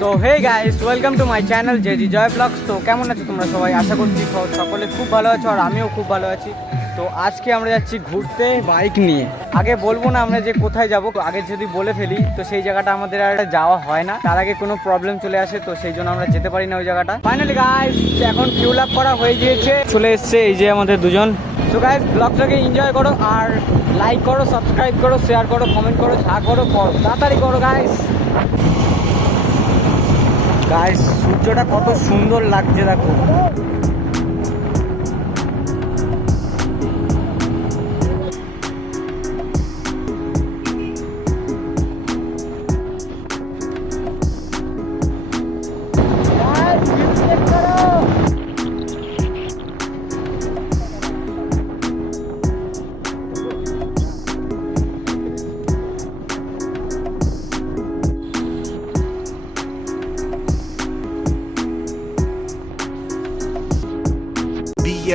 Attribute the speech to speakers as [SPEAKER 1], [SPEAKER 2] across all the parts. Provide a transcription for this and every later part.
[SPEAKER 1] তো hey guys welcome to my channel J G Joy vlogs তো কেমন আছো তোমরা সবাই? আশা করছি সকলে খুব ভালো আছো আর আমিও খুব ভালো আছি। তো আজকে আমরা যাচ্ছি ঘুরতে বাইক নিয়ে। আগে বলব না আমরা যে কোথায় যাব, আগে যদি বলে ফেলি, তো সেই জায়গাটা আমাদের আর যাওয়া হয় না। তার আগে কোনো প্রবলেম চলে আসে, তো সেই জন্য আমরা যেতে পারি না ওই জায়গাটা। ফাইনালি গাইস এখন ফিউল আপ করা হয়ে গিয়েছে। চলে এসছে এই যে আমাদের দুজন। তো গাইস ব্লগটাকে এনজয় করো আর লাইক করো সাবস্ক্রাইব করো শেয়ার করো কমেন্ট করো, যা করো করো। তাড়াতাড়ি করো গাইস গাইস সূর্যটা কত সুন্দর লাগছে, দেখো।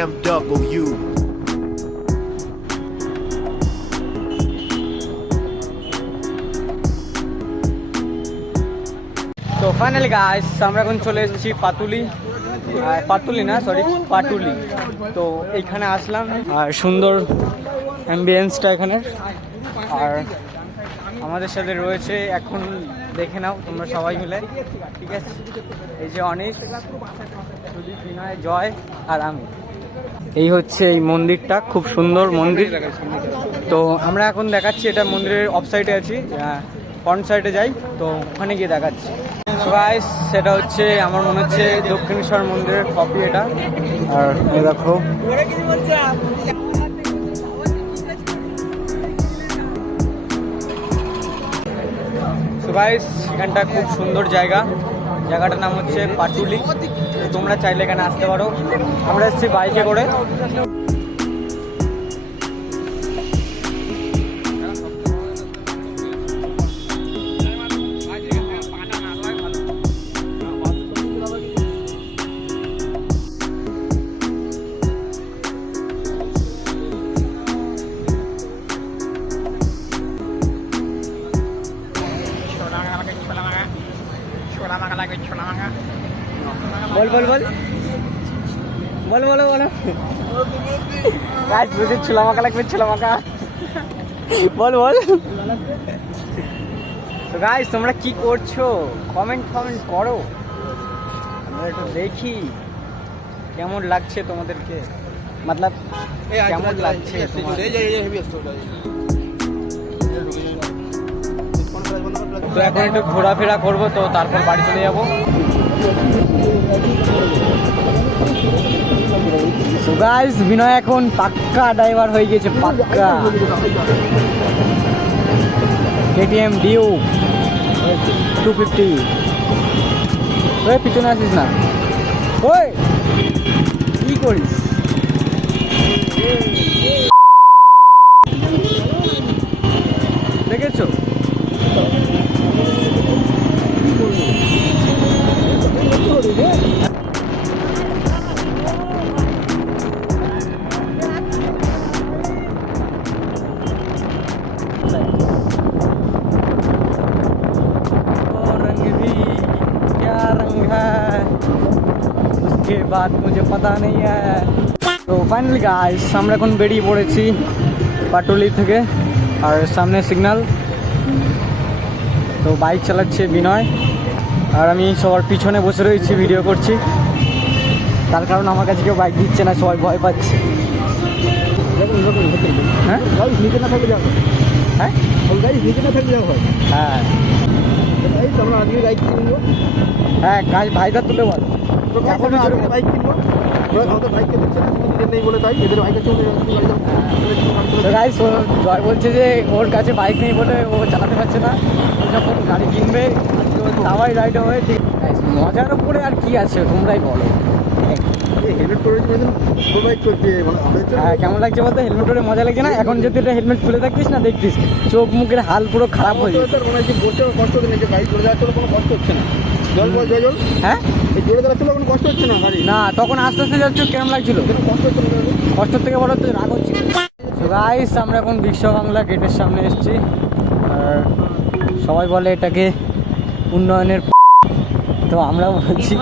[SPEAKER 2] BMW.
[SPEAKER 1] তো ফাইনালি গাইস আমরা এখন চলে এসেছি পাতুলি পাতুলি না সরি পাটুলি। তো এইখানে আসলাম, আর সুন্দর অ্যাম্বিয়েন্সটা এখানে আর আমাদের সাথে রয়েছে, এখন দেখে নাও তোমরা সবাই মিলে, ঠিক আছে? এই যে অনিশ বিনয়, জয়, আর আমি। এই হচ্ছে এই মন্দিরটা, খুব সুন্দর মন্দির। তো আমরা এখন দেখাচ্ছি, এটা মন্দিরের অফ সাইডে আছি ফ্রন্ট সাইডে যাই, তো ওখানে গিয়ে দেখাচ্ছি। গাইস সেটা হচ্ছে, আমার মনে হচ্ছে দক্ষিণেশ্বর মন্দিরের কপি এটা। আর দেখো। তো গাইস এখানটা খুব সুন্দর জায়গা। জায়গাটার নাম হচ্ছে পাটুলি তোমরা চাইলে এখানে আসতে পারো। আমরা এসেছি বাইকে করে। বল বল বল বল বলো বলো ছোলা মাখা লাগবে ছোলা মাখা বল বল তো গাইস তোমরা কি করছ কমেন্ট কমেন্ট করো আমরা একটু দেখি কেমন লাগছে তোমাদেরকে মতলব কেমন লাগছে? তো এখন একটু ঘোরাফেরা করব, তো তারপর বাড়ি চলে যাব। গাইস বিনয় এখন পাক্কা ড্রাইভার হয়ে গেছে, পাক্কা। কেটিএম ডিউ টু ফিফটি ওই পিছনে আসিস না। ওই, কি করিস? उसके बाद मुझे पता नहीं है তো ফাইনালি গাইস আমরা এখন বেরিয়ে পড়েছি পাটুলি থেকে আর সামনে সিগন্যাল তো বাইক চালাচ্ছে বিনয় আর আমি সবার পিছনে বসে রয়েছি ভিডিও করছি তার কারণ আমার কাছে কেউ বাইক দিচ্ছে না সবাই ভয় পাচ্ছে হ্যাঁ
[SPEAKER 3] নিচে না থাকলে যাবো
[SPEAKER 1] হ্যাঁ
[SPEAKER 3] ওই গাড়ি নিচে না থাকলে যাবো
[SPEAKER 1] হ্যাঁ
[SPEAKER 3] এই তো আমরা আজকে বাইক কিনবো
[SPEAKER 1] হ্যাঁ কাজ ভাইটা তুলে বল
[SPEAKER 3] তো এখন বাইক কিনবো। ওরা আমাদের বাইক কিনছে না কোনো দিন নেই বলে তাই। এদের বাইক
[SPEAKER 1] গাইস জয় বলছে যে ওর কাছে বাইক নেই বলে ও চালাতে পারছে না। যখন গাড়ি কিনবে? সবাই রাইড হবে ঠিক। মজার উপরে আর কি আছে তোমরাই বলো। হ্যাঁ কেমন লাগছে বলতে? হেলমেট পরে মজা লাগছে না? এখন যদি এটা হেলমেট খুলে থাকতিস না দেখতিস। চোখ মুখের হাল পুরো খারাপ হয়ে
[SPEAKER 3] যাচ্ছে কষ্ট হচ্ছে না। জল বল জল?
[SPEAKER 1] হ্যাঁ?
[SPEAKER 3] এই জোরে চালাচ্ছিল কোনো কষ্ট হচ্ছে না গাড়ি?
[SPEAKER 1] না তখন আস্তে আস্তে যাচ্ছ কেমন লাগছিল?
[SPEAKER 3] কষ্ট হচ্ছে
[SPEAKER 1] কষ্ট থেকে বড় তো রাগ হচ্ছে। গাইস আমরা এখন বিশ্ব বাংলা গেটের সামনে এসেছি। আর সবাই বলে এটাকে উন্নয়নের তো আমরা বলছি।